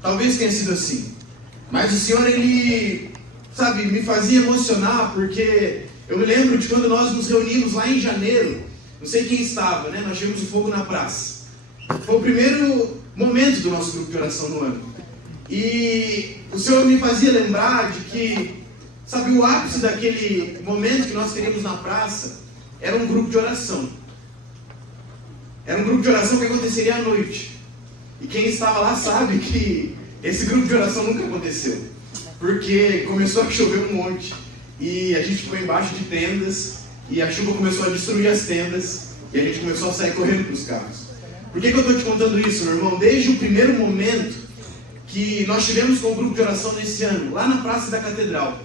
Talvez tenha sido assim. Mas o Senhor, Ele, sabe, me fazia emocionar, porque eu me lembro de quando nós nos reunimos lá em janeiro. Não sei quem estava, né? Nós tivemos o fogo na praça. Foi o primeiro momento do nosso grupo de oração no ano. E o Senhor me fazia lembrar de que, sabe, o ápice daquele momento que nós teríamos na praça era um grupo de oração. Era um grupo de oração que aconteceria à noite. E quem estava lá sabe que esse grupo de oração nunca aconteceu. Porque começou a chover um monte. E a gente ficou embaixo de tendas. E a chuva começou a destruir as tendas. E a gente começou a sair correndo para os carros. Por que eu estou te contando isso, meu irmão? Desde o primeiro momento que nós tivemos com o grupo de oração nesse ano, lá na Praça da Catedral,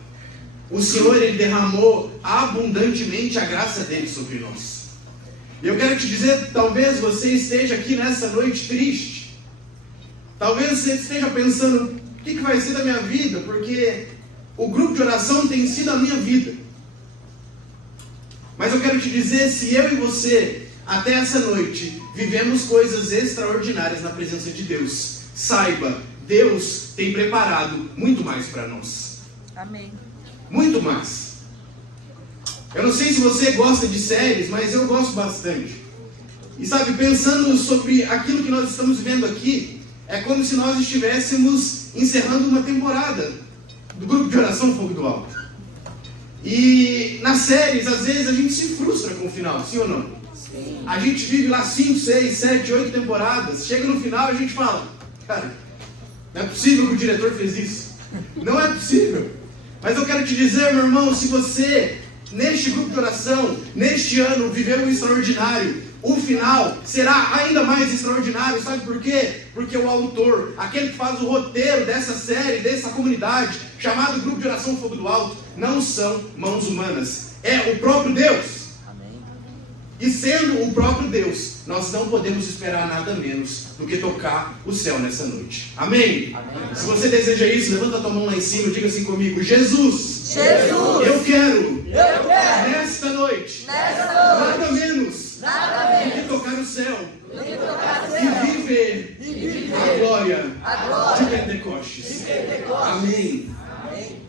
o Senhor, Ele derramou abundantemente a graça dEle sobre nós. E eu quero te dizer, talvez você esteja aqui nessa noite triste. Talvez você esteja pensando, o que vai ser da minha vida? Porque o grupo de oração tem sido a minha vida. Mas eu quero te dizer, se eu e você, até essa noite, vivemos coisas extraordinárias na presença de Deus, saiba, Deus tem preparado muito mais para nós. Amém. Muito mais. Eu não sei se você gosta de séries, mas eu gosto bastante. E sabe, pensando sobre aquilo que nós estamos vendo aqui, é como se nós estivéssemos encerrando uma temporada do grupo de oração Fogo do Alto. E nas séries, às vezes, a gente se frustra com o final, sim ou não? Sim. A gente vive lá 5, 6, 7, 8 temporadas, chega no final e a gente fala, cara, não é possível que o diretor fez isso. Não é possível. Mas eu quero te dizer, meu irmão, se você, neste grupo de oração, neste ano, viveu um extraordinário, o final será ainda mais extraordinário. Sabe por quê? Porque o autor, aquele que faz o roteiro dessa série, dessa comunidade, chamado Grupo de Oração Fogo do Alto, não são mãos humanas. É o próprio Deus. Amém. E sendo o próprio Deus, nós não podemos esperar nada menos do que tocar o céu nessa noite. Amém? Amém. Se você deseja isso, levanta a tua mão lá em cima e diga assim comigo: Jesus, eu quero nesta noite, nada menos do que tocar o céu e viver a glória de Pentecostes. Amém.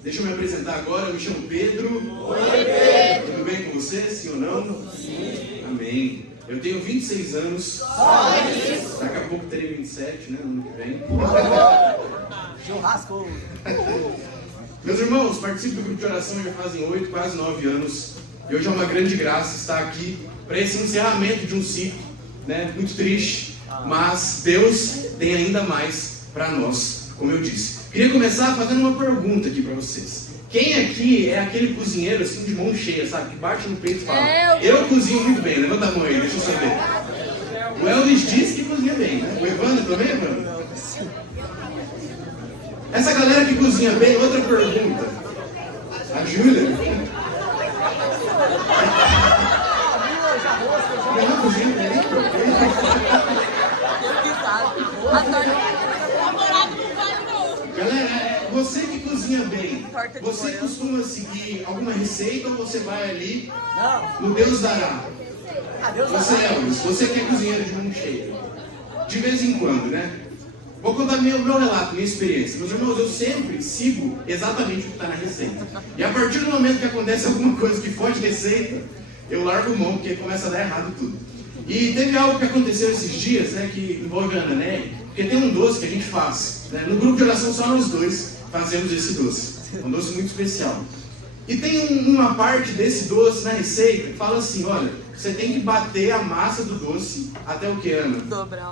Deixa eu me apresentar agora, eu me chamo Pedro. Oi, Pedro. Tudo bem com você, sim ou não? Sim. Amém. Eu tenho 26 anos. Só isso. Daqui a pouco terei 27, né? Ano que vem. Churrasco. Meus irmãos, participo do grupo de oração já fazem 8, quase 9 anos. E hoje é uma grande graça estar aqui para esse encerramento de um ciclo, né? Muito triste, mas Deus tem ainda mais para nós, como eu disse. Queria começar fazendo uma pergunta aqui para vocês. Quem aqui é aquele cozinheiro assim de mão cheia, sabe? Que bate no peito e fala, eu cozinho muito bem, levanta a mão aí, deixa eu saber. O Elvis disse que cozinha bem, né? O Evandro também, Evandro? Essa galera que cozinha bem, outra pergunta. A Júlia? Não cozinha bem? Galera, você que cozinha bem, você costuma seguir alguma receita ou você vai ali no Deus dará? Você, Elvis, você que é cozinheiro de mão cheia. De vez em quando, né? Vou contar meu relato, minha experiência. Meus irmãos, eu sempre sigo exatamente o que está na receita. E a partir do momento que acontece alguma coisa que foge de receita, eu largo mão, porque começa a dar errado tudo. E teve algo que aconteceu esses dias, né, que envolve a Ana Nery, porque tem um doce que a gente faz. Né, no grupo de oração só nós dois fazemos esse doce. É um doce muito especial. E tem uma parte desse doce na receita que fala assim, olha, você tem que bater a massa do doce até o que, Ana?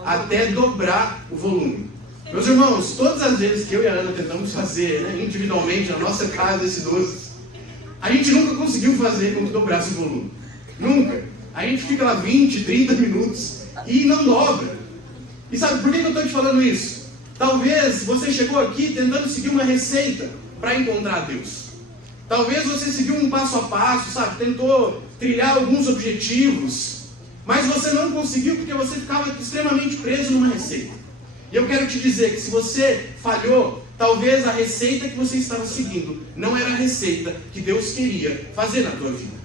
Até dobrar o volume. Meus irmãos, todas as vezes que eu e a Ana tentamos fazer, né, individualmente na nossa casa esse doce, a gente nunca conseguiu fazer com que dobrasse o volume. Nunca. A gente fica lá 20, 30 minutos e não dobra. E sabe por que eu estou te falando isso? Talvez você chegou aqui tentando seguir uma receita para encontrar Deus. Talvez você seguiu um passo a passo, sabe? Tentou trilhar alguns objetivos, mas você não conseguiu porque você ficava extremamente preso numa receita. E eu quero te dizer que se você falhou, talvez a receita que você estava seguindo não era a receita que Deus queria fazer na tua vida.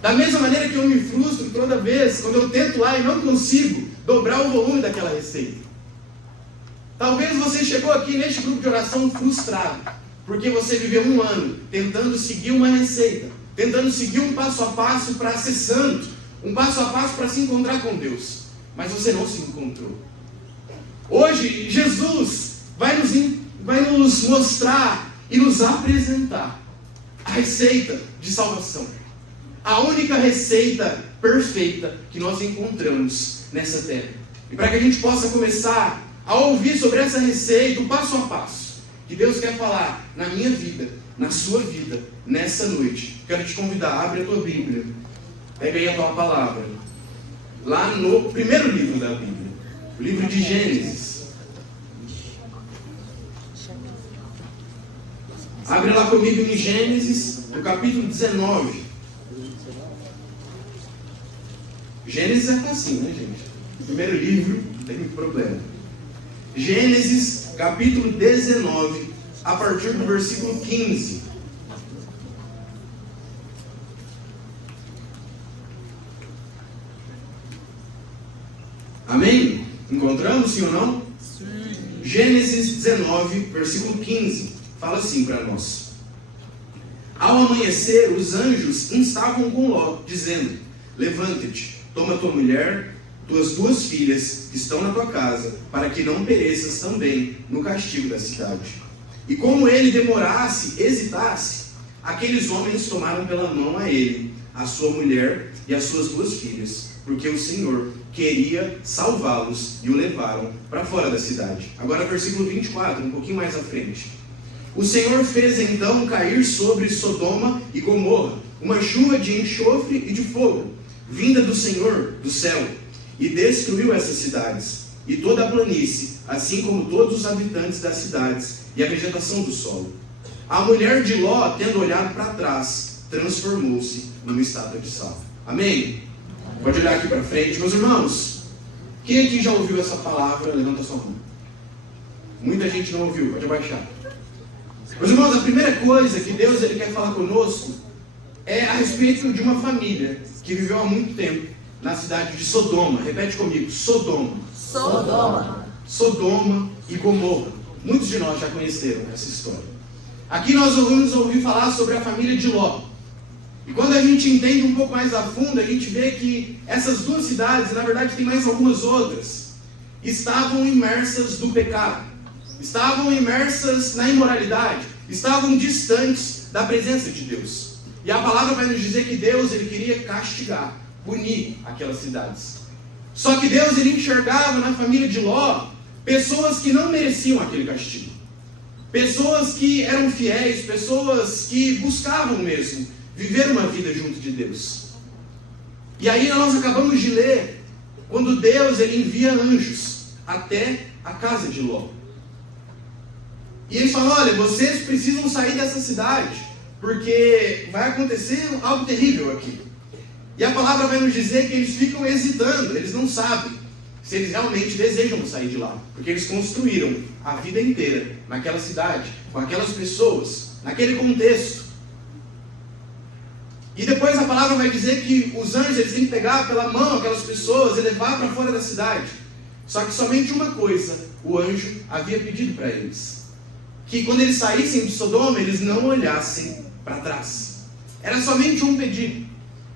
Da mesma maneira que eu me frustro toda vez quando eu tento lá e não consigo dobrar o volume daquela receita. Talvez você chegou aqui neste grupo de oração frustrado, porque você viveu um ano tentando seguir uma receita, tentando seguir um passo a passo para ser santo, um passo a passo para se encontrar com Deus, mas você não se encontrou. Hoje, Jesus vai nos mostrar e nos apresentar a receita de salvação. A única receita perfeita que nós encontramos nessa terra. E para que a gente possa começar a ouvir sobre essa receita, o passo a passo, que Deus quer falar na minha vida, na sua vida, nessa noite, quero te convidar, abre a tua Bíblia, pega aí a tua palavra, lá no primeiro livro da Bíblia, o livro de Gênesis. Abre lá comigo em Gênesis, no capítulo 19. Gênesis é facinho, né, gente? Primeiro livro, não tem muito problema. Gênesis, capítulo 19, a partir do versículo 15. Amém? Encontramos, sim ou não? Sim. Gênesis 19, versículo 15. Fala assim para nós. Ao amanhecer, os anjos instavam com Ló, dizendo: levanta-te, toma tua mulher, tuas duas filhas, que estão na tua casa, para que não pereças também no castigo da cidade. E como ele demorasse, hesitasse, aqueles homens tomaram pela mão a ele, a sua mulher e as suas duas filhas, porque o Senhor queria salvá-los e o levaram para fora da cidade. Agora versículo 24, um pouquinho mais à frente. O Senhor fez então cair sobre Sodoma e Gomorra uma chuva de enxofre e de fogo, vinda do Senhor do céu, e destruiu essas cidades, e toda a planície, assim como todos os habitantes das cidades, e a vegetação do solo. A mulher de Ló, tendo olhado para trás, transformou-se numa estátua de sal. Amém? Pode olhar aqui para frente. Meus irmãos, quem aqui já ouviu essa palavra? Levanta a sua mão. Muita gente não ouviu, pode abaixar. Meus irmãos, a primeira coisa que Deus quer falar conosco é a respeito de uma família que viveu há muito tempo na cidade de Sodoma. Repete comigo, Sodoma. Sodoma. Sodoma e Gomorra. Muitos de nós já conheceram essa história. Aqui nós vamos ouvir falar sobre a família de Ló. E quando a gente entende um pouco mais a fundo, a gente vê que essas duas cidades, na verdade tem mais algumas outras, estavam imersas no pecado, estavam imersas na imoralidade, estavam distantes da presença de Deus. E a palavra vai nos dizer que Deus ele queria castigar, punir aquelas cidades. Só que Deus ele enxergava na família de Ló pessoas que não mereciam aquele castigo. Pessoas que eram fiéis, pessoas que buscavam mesmo viver uma vida junto de Deus. E aí nós acabamos de ler quando Deus ele envia anjos até a casa de Ló. E ele fala: olha, vocês precisam sair dessa cidade, porque vai acontecer algo terrível aqui. E a palavra vai nos dizer que eles ficam hesitando, eles não sabem se eles realmente desejam sair de lá, porque eles construíram a vida inteira naquela cidade, com aquelas pessoas, naquele contexto. E depois a palavra vai dizer que os anjos eles têm que pegar pela mão aquelas pessoas e levar para fora da cidade. Só que somente uma coisa o anjo havia pedido para eles: que quando eles saíssem de Sodoma, eles não olhassem para trás. Era somente um pedido.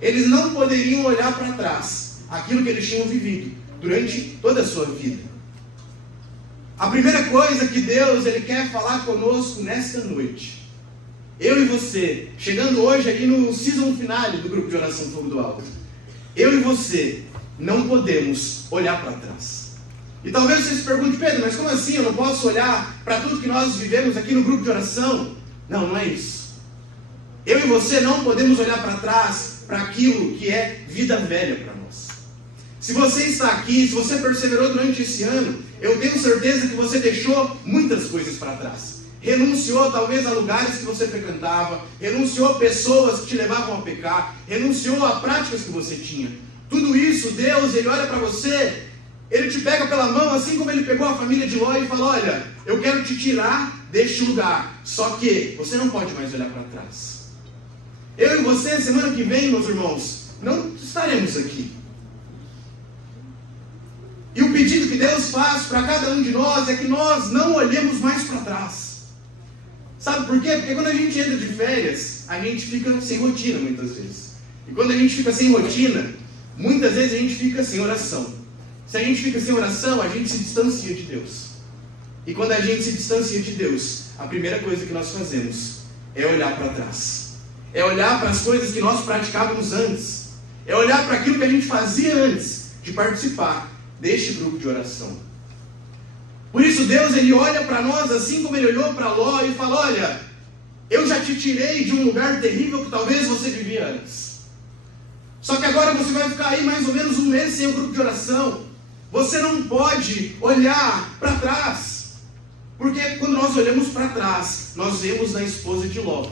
Eles não poderiam olhar para trás aquilo que eles tinham vivido durante toda a sua vida. A primeira coisa que Deus ele quer falar conosco nesta noite, eu e você, chegando hoje aí no season finale do grupo de oração Fogo do Alto, eu e você não podemos olhar para trás. E talvez você se pergunte: Pedro, mas como assim eu não posso olhar para tudo que nós vivemos aqui no grupo de oração? Não, não é isso. Eu e você não podemos olhar para trás para aquilo que é vida velha para nós. Se você está aqui, se você perseverou durante esse ano, eu tenho certeza que você deixou muitas coisas para trás. Renunciou talvez a lugares que você frequentava, renunciou a pessoas que te levavam a pecar, renunciou a práticas que você tinha. Tudo isso, Deus, ele olha para você, ele te pega pela mão, assim como ele pegou a família de Ló e fala: olha, eu quero te tirar deste lugar, só que você não pode mais olhar para trás. Eu e você, semana que vem, meus irmãos, não estaremos aqui. E o pedido pedido que Deus faz para cada um de nós é que nós não olhemos mais para trás. Sabe por quê? Porque quando a gente entra de férias, a gente fica sem rotina muitas vezes. E quando a gente fica sem rotina, muitas vezes a gente fica sem oração. Se a gente fica sem oração, a gente se distancia de Deus. E quando a gente se distancia de Deus, a primeira coisa que nós fazemos é olhar para trás. É olhar para as coisas que nós praticávamos antes. É olhar para aquilo que a gente fazia antes de participar deste grupo de oração. Por isso Deus, Ele olha para nós assim como Ele olhou para Ló e fala: olha, eu já te tirei de um lugar terrível que talvez você vivia antes. Só que agora você vai ficar aí mais ou menos um mês sem o grupo de oração. Você não pode olhar para trás. Porque quando nós olhamos para trás, nós vemos na esposa de Ló.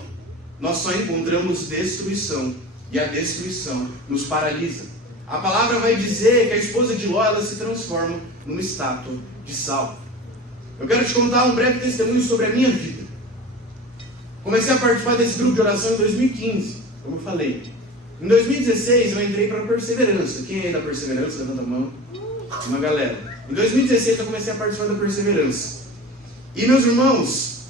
Nós só encontramos destruição. E a destruição nos paralisa. A palavra vai dizer que a esposa de Ló, ela se transforma numa estátua de sal. Eu quero te contar um breve testemunho sobre a minha vida. Comecei a participar desse grupo de oração em 2015, como eu falei. Em 2016 eu entrei para a Perseverança. Quem é aí da Perseverança? Levanta a mão. Uma galera. Em 2016 eu comecei a participar da Perseverança. E meus irmãos,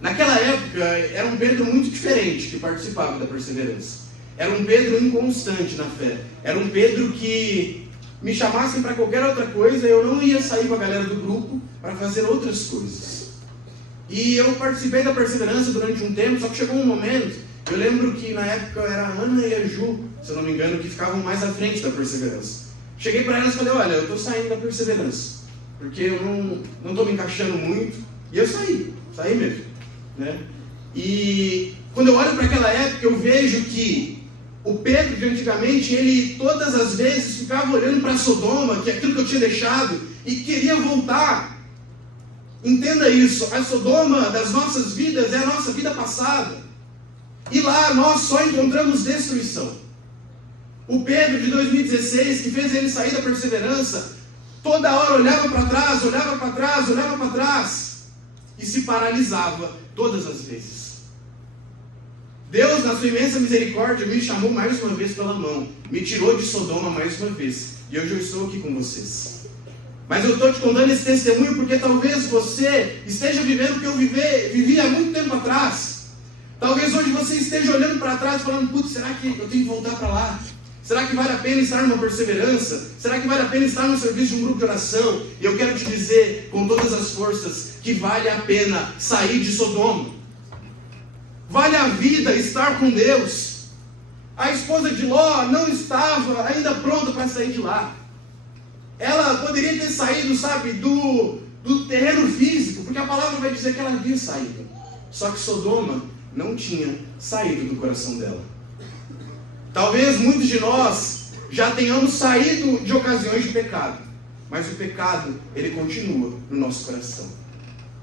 naquela época era um Pedro muito diferente que participava da Perseverança. Era um Pedro inconstante na fé. Era um Pedro que me chamassem para qualquer outra coisa, eu não ia sair com a galera do grupo para fazer outras coisas. E eu participei da Perseverança durante um tempo, só que chegou um momento, eu lembro que na época era a Ana e a Ju, se eu não me engano, que ficavam mais à frente da Perseverança. Cheguei para elas e falei: olha, eu estou saindo da Perseverança, porque eu não estou me encaixando muito. E eu saí mesmo, né? E quando eu olho para aquela época, eu vejo que o Pedro de antigamente, ele todas as vezes ficava olhando para Sodoma, que é aquilo que eu tinha deixado, e queria voltar. Entenda isso, a Sodoma das nossas vidas é a nossa vida passada. E lá nós só encontramos destruição. O Pedro de 2016, que fez ele sair da Perseverança, toda hora olhava para trás, olhava para trás, olhava para trás, e se paralisava todas as vezes. Deus, na sua imensa misericórdia, me chamou mais uma vez pela mão, me tirou de Sodoma mais uma vez, e hoje eu estou aqui com vocês. Mas eu estou te contando esse testemunho porque talvez você esteja vivendo o que eu vivi há muito tempo atrás. Talvez hoje você esteja olhando para trás falando: putz, será que eu tenho que voltar para lá? Será que vale a pena estar numa Perseverança? Será que vale a pena estar no serviço de um grupo de oração? E eu quero te dizer com todas as forças que vale a pena sair de Sodoma. Vale a vida estar com Deus. A esposa de Ló não estava ainda pronta para sair de lá. Ela poderia ter saído, sabe, do terreno físico, porque a palavra vai dizer que ela havia saído. Só que Sodoma não tinha saído do coração dela. Talvez muitos de nós já tenhamos saído de ocasiões de pecado, mas o pecado, ele continua no nosso coração.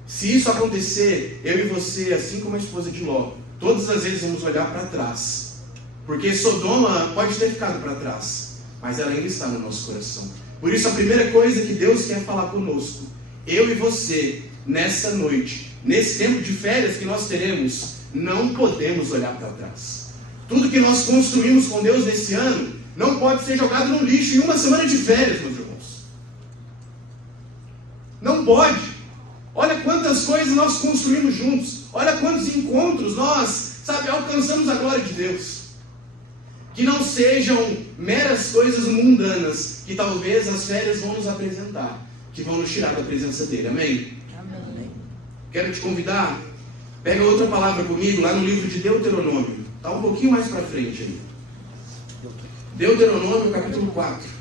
Se isso acontecer, eu e você, assim como a esposa de Ló, todas as vezes vamos olhar para trás. Porque Sodoma pode ter ficado para trás, mas ela ainda está no nosso coração. Por isso a primeira coisa que Deus quer falar conosco, eu e você, nessa noite, nesse tempo de férias que nós teremos, não podemos olhar para trás. Tudo que nós construímos com Deus nesse ano, não pode ser jogado no lixo em uma semana de férias, meus irmãos. Não pode. Olha quantas coisas nós construímos juntos. Olha quantos encontros nós, sabe, alcançamos a glória de Deus. Que não sejam meras coisas mundanas, que talvez as férias vão nos apresentar, que vão nos tirar da presença dele. Amém? Amém. Quero te convidar, pega outra palavra comigo, lá no livro de Deuteronômio. Está um pouquinho mais para frente aí. Deuteronômio, capítulo 4.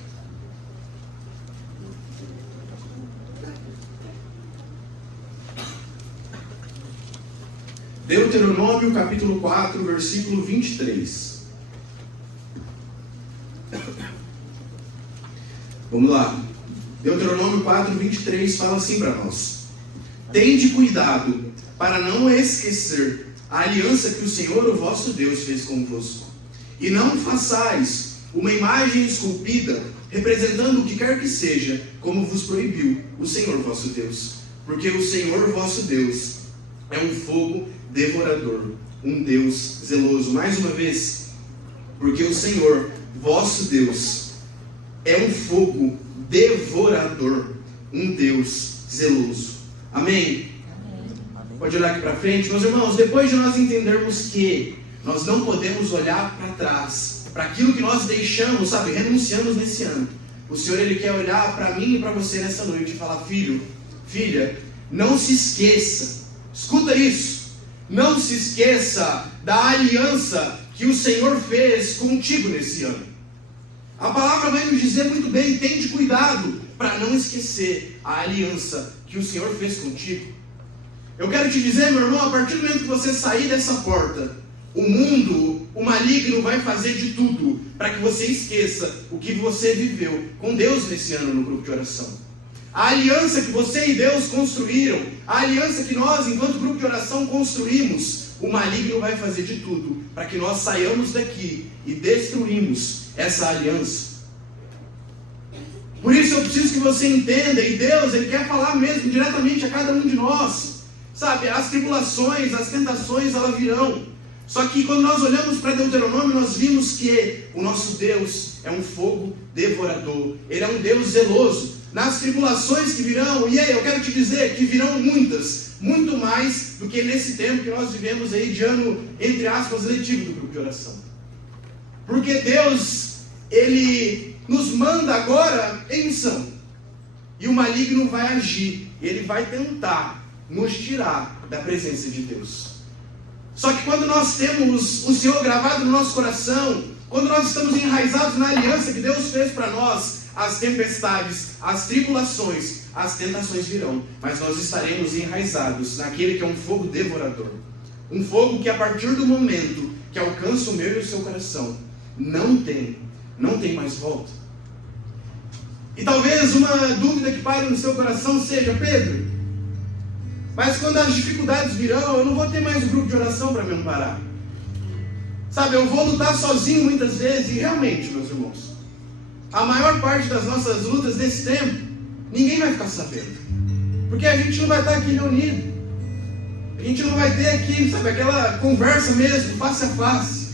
Deuteronômio, capítulo 4, versículo 23. Vamos lá. Deuteronômio 4, 23 fala assim para nós: tende cuidado para não esquecer a aliança que o Senhor, o vosso Deus, fez convosco. E não façais uma imagem esculpida, representando o que quer que seja, como vos proibiu o Senhor vosso Deus. Porque o Senhor vosso Deus é um fogo devorador, um Deus zeloso. Mais uma vez, porque o Senhor vosso Deus é um fogo devorador, um Deus zeloso. Amém? Pode olhar aqui para frente. Meus irmãos, depois de nós entendermos que nós não podemos olhar para trás, para aquilo que nós deixamos, renunciamos nesse ano, o Senhor, Ele quer olhar para mim e para você nessa noite e falar: filho, filha, não se esqueça, escuta isso, não se esqueça da aliança que o Senhor fez contigo nesse ano. A palavra vai nos dizer muito bem: tende cuidado para não esquecer a aliança que o Senhor fez contigo. Eu quero te dizer, meu irmão, a partir do momento que você sair dessa porta, o mundo, o maligno vai fazer de tudo para que você esqueça o que você viveu com Deus nesse ano no grupo de oração. A aliança que você e Deus construíram, a aliança que nós, enquanto grupo de oração, construímos, o maligno vai fazer de tudo para que nós saiamos daqui e destruímos essa aliança. Por isso eu preciso que você entenda, e Deus, Ele quer falar mesmo diretamente a cada um de nós. As tribulações, as tentações, elas virão. Só que quando nós olhamos para Deuteronômio, nós vimos que o nosso Deus é um fogo devorador. Ele é um Deus zeloso. Nas tribulações que virão, e aí eu quero te dizer que virão muitas, muito mais do que nesse tempo que nós vivemos aí de ano, entre aspas, letivo do grupo de oração. Porque Deus, Ele nos manda agora em missão. E o maligno vai agir, ele vai tentar nos tirar da presença de Deus. Só que quando nós temos o Senhor gravado no nosso coração, quando nós estamos enraizados na aliança que Deus fez para nós, as tempestades, as tribulações, as tentações virão, mas nós estaremos enraizados naquele que é um fogo devorador. Um fogo que a partir do momento que alcança o meu e o seu coração, não tem mais volta. E talvez uma dúvida que pare no seu coração seja: Pedro, mas quando as dificuldades virão, eu não vou ter mais um grupo de oração para me amparar. Eu vou lutar sozinho muitas vezes. E realmente, meus irmãos, a maior parte das nossas lutas desse tempo, ninguém vai ficar sabendo. Porque a gente não vai estar aqui reunido. A gente não vai ter aqui, aquela conversa mesmo, face a face.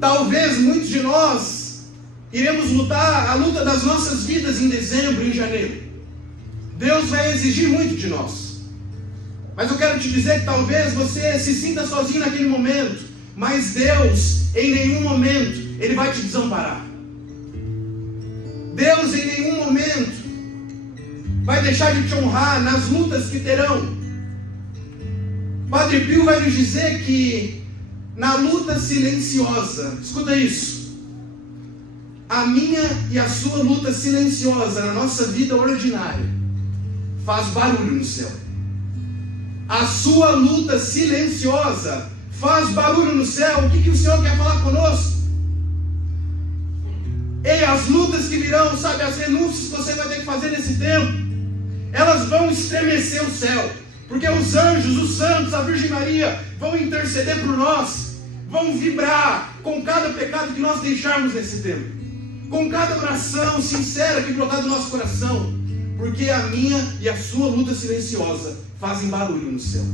Talvez muitos de nós iremos lutar a luta das nossas vidas em dezembro, em janeiro. Deus vai exigir muito de nós. Mas eu quero te dizer que talvez você se sinta sozinho naquele momento, mas Deus, em nenhum momento, Ele vai te desamparar. Deus, em nenhum momento, vai deixar de te honrar nas lutas que terão. Padre Pio vai nos dizer que na luta silenciosa, escuta isso, a minha e a sua luta silenciosa na nossa vida ordinária faz barulho no céu. A sua luta silenciosa faz barulho no céu. O que o Senhor quer falar conosco? E as lutas que virão, as renúncias que você vai ter que fazer nesse tempo, elas vão estremecer o céu. Porque os anjos, os santos, a Virgem Maria vão interceder por nós, vão vibrar com cada pecado que nós deixarmos nesse tempo, com cada oração sincera que brotar do nosso coração, porque a minha e a sua luta silenciosa fazem barulho no céu.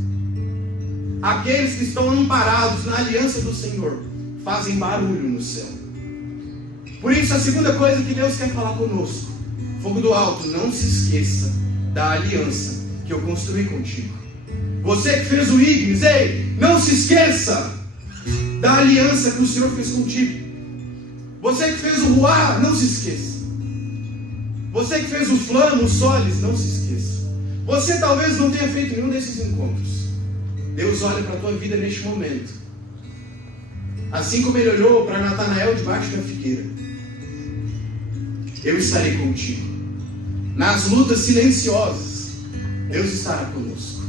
Aqueles que estão amparados na aliança do Senhor fazem barulho no céu. Por isso, a segunda coisa que Deus quer falar conosco: fogo do alto, não se esqueça da aliança que eu construí contigo. Você que fez o Ignis, não se esqueça da aliança que o Senhor fez contigo. Você que fez o Ruá, não se esqueça. Você que fez o Flamo, o Solis, não se esqueça. Você talvez não tenha feito nenhum desses encontros. Deus olha para a tua vida neste momento, assim como Ele olhou para Natanael debaixo da figueira. Eu estarei contigo. Nas lutas silenciosas, Deus estará conosco.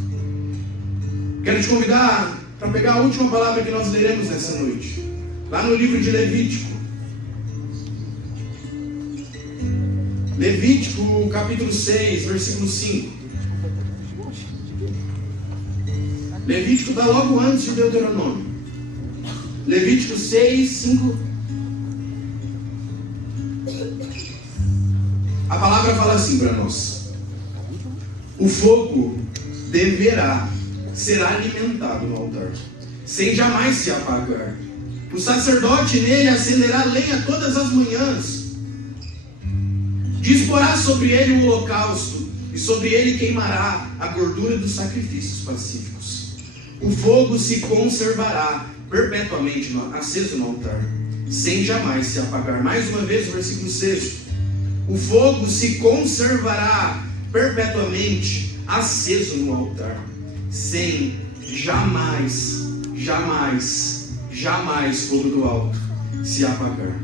Quero te convidar para pegar a última palavra que nós leremos nessa noite, lá no livro de Levítico. Levítico capítulo 6, versículo 5. Levítico está logo antes de Deuteronômio. Levítico 6, 5. A palavra fala assim para nós: o fogo será alimentado no altar, sem jamais se apagar. O sacerdote nele acenderá lenha todas as manhãs. Disporá sobre ele o holocausto, e sobre ele queimará a gordura dos sacrifícios pacíficos. O fogo se conservará perpetuamente aceso no altar, sem jamais se apagar. Mais uma vez o versículo 6. O fogo se conservará perpetuamente aceso no altar, sem jamais, fogo do alto se apagar.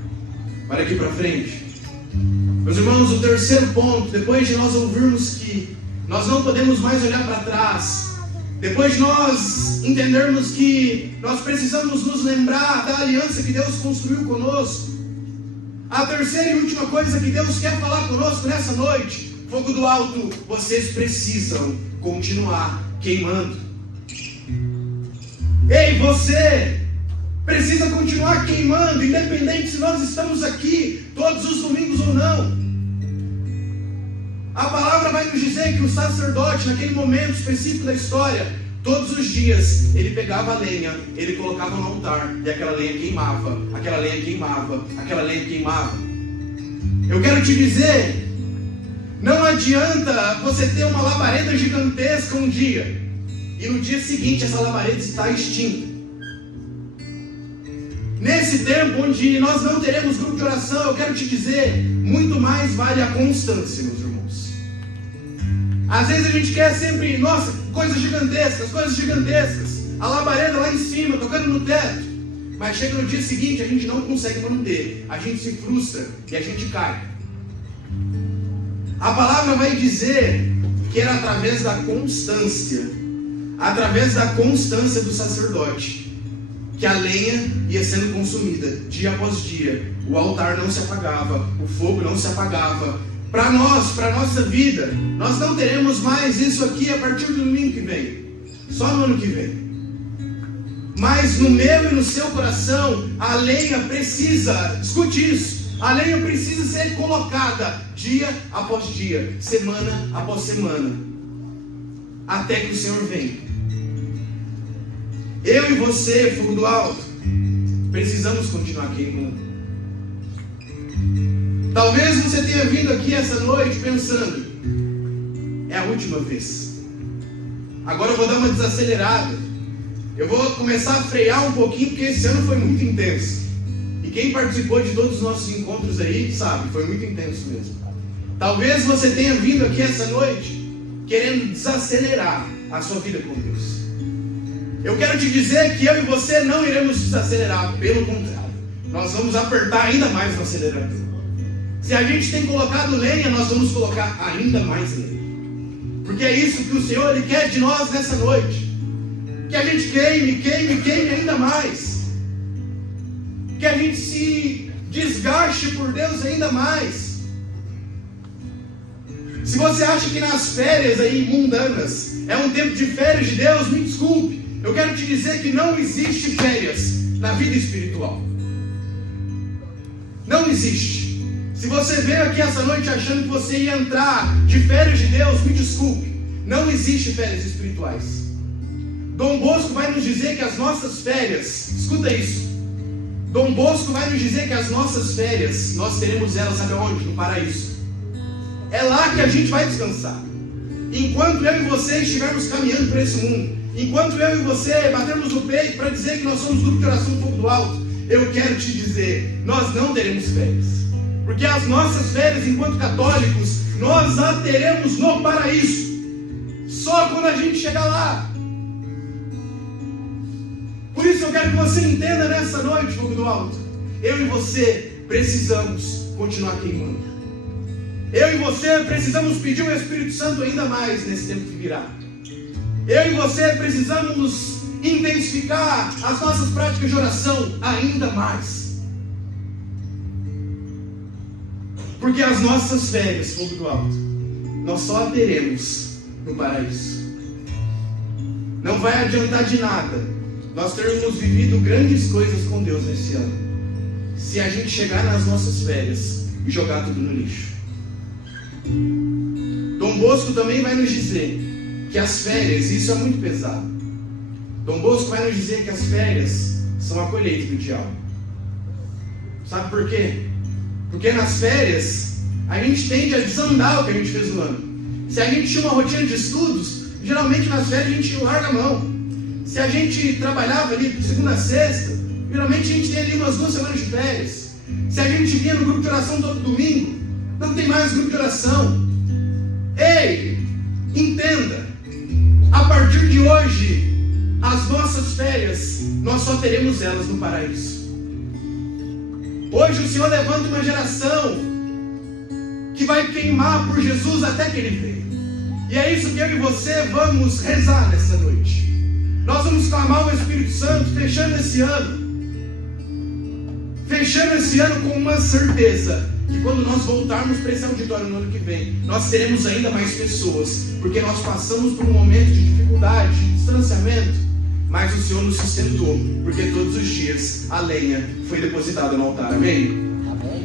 Olha aqui para frente. Meus irmãos, o terceiro ponto, depois de nós ouvirmos que nós não podemos mais olhar para trás, depois de nós entendermos que nós precisamos nos lembrar da aliança que Deus construiu conosco, a terceira e última coisa que Deus quer falar conosco nessa noite: fogo do alto, vocês precisam continuar queimando. Ei, você precisa continuar queimando, independente se nós estamos aqui todos os domingos ou não. A palavra vai nos dizer que o sacerdote, naquele momento específico da história, todos os dias ele pegava a lenha, ele colocava no altar, e aquela lenha queimava, aquela lenha queimava, aquela lenha queimava. Eu quero te dizer, não adianta você ter uma labareda gigantesca um dia e no dia seguinte essa labareda está extinta. Nesse tempo onde nós não teremos grupo de oração, eu quero te dizer, muito mais vale a constância, meus irmãos. Às vezes a gente quer sempre, nossa, coisas gigantescas, a labareda lá em cima, tocando no teto, mas chega no dia seguinte, a gente não consegue manter, a gente se frustra e a gente cai. A palavra vai dizer que era através da constância do sacerdote, que a lenha ia sendo consumida dia após dia, o altar não se apagava, o fogo não se apagava. Para nós, para a nossa vida, nós não teremos mais isso aqui a partir do domingo que vem, só no ano que vem. Mas no meu e no seu coração, a lenha precisa, escute isso, a lenha precisa ser colocada dia após dia, semana após semana, até que o Senhor venha. Eu e você, fogo do alto, precisamos continuar queimando. Talvez você tenha vindo aqui essa noite pensando, é a última vez, agora eu vou dar uma desacelerada, eu vou começar a frear um pouquinho, porque esse ano foi muito intenso. E quem participou de todos os nossos encontros aí, sabe, foi muito intenso mesmo. Talvez você tenha vindo aqui essa noite querendo desacelerar a sua vida com Deus. Eu quero te dizer que eu e você não iremos desacelerar, pelo contrário, nós vamos apertar ainda mais no acelerador. Se a gente tem colocado lenha, nós vamos colocar ainda mais lenha. Porque é isso que o Senhor Ele quer de nós nessa noite. Que a gente queime ainda mais. Que a gente se desgaste por Deus ainda mais. Se você acha que nas férias aí mundanas é um tempo de férias de Deus, me desculpe. Eu quero te dizer que não existe férias na vida espiritual. Não existe. Se você veio aqui essa noite achando que você ia entrar de férias de Deus, me desculpe. Não existe férias espirituais. Dom Bosco vai nos dizer que as nossas férias, escuta isso. Dom Bosco vai nos dizer que as nossas férias, nós teremos elas, sabe onde? No paraíso. É lá que a gente vai descansar. Enquanto eu e você estivermos caminhando por esse mundo, enquanto eu e você batermos no peito para dizer que nós somos grupo de oração do fogo do alto, eu quero te dizer, nós não teremos férias. Porque as nossas férias, enquanto católicos, nós a teremos no paraíso. Só quando a gente chegar lá. Por isso eu quero que você entenda nessa noite, fogo do alto. Eu e você precisamos continuar queimando. Eu e você precisamos pedir o Espírito Santo ainda mais nesse tempo que virá. Eu e você precisamos intensificar as nossas práticas de oração ainda mais. Porque as nossas férias, fogo do alto, nós só a teremos no paraíso. Não vai adiantar de nada nós termos vivido grandes coisas com Deus nesse ano, se a gente chegar nas nossas férias e jogar tudo no lixo. Dom Bosco também vai nos dizer que as férias, isso é muito pesado. Dom Bosco vai nos dizer que as férias são a colheita do diabo. Sabe por quê? Porque nas férias a gente tende a desandar o que a gente fez no ano. Se a gente tinha uma rotina de estudos, geralmente nas férias a gente larga a mão. Se a gente trabalhava ali de segunda a sexta, geralmente a gente tem ali umas 2 semanas de férias. Se a gente vinha no grupo de oração todo domingo, não tem mais grupo de oração. Ei, entenda, a partir de hoje, as nossas férias, nós só teremos elas no paraíso. Hoje o Senhor levanta uma geração que vai queimar por Jesus até que Ele venha. E é isso que eu e você vamos rezar nessa noite. Nós vamos clamar o Espírito Santo, fechando esse ano com uma certeza, que quando nós voltarmos para esse auditório no ano que vem, nós teremos ainda mais pessoas, porque nós passamos por um momento de dificuldade, de distanciamento, mas o Senhor nos sustentou, porque todos os dias a lenha foi depositada no altar. Amém?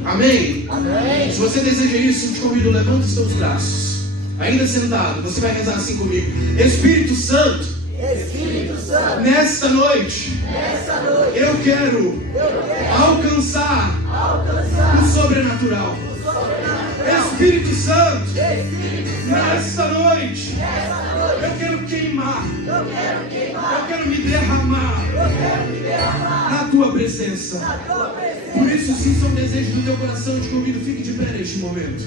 Amém? Amém. Se você deseja isso, eu te convido, levante os seus braços. Ainda sentado, você vai rezar assim comigo. Espírito Santo, nesta noite, eu quero alcançar o sobrenatural. Espírito Santo, nesta noite, eu quero queimar, eu quero me derramar na tua presença. Por isso, se isso é um desejo do teu coração, eu te convido, fique de pé neste momento.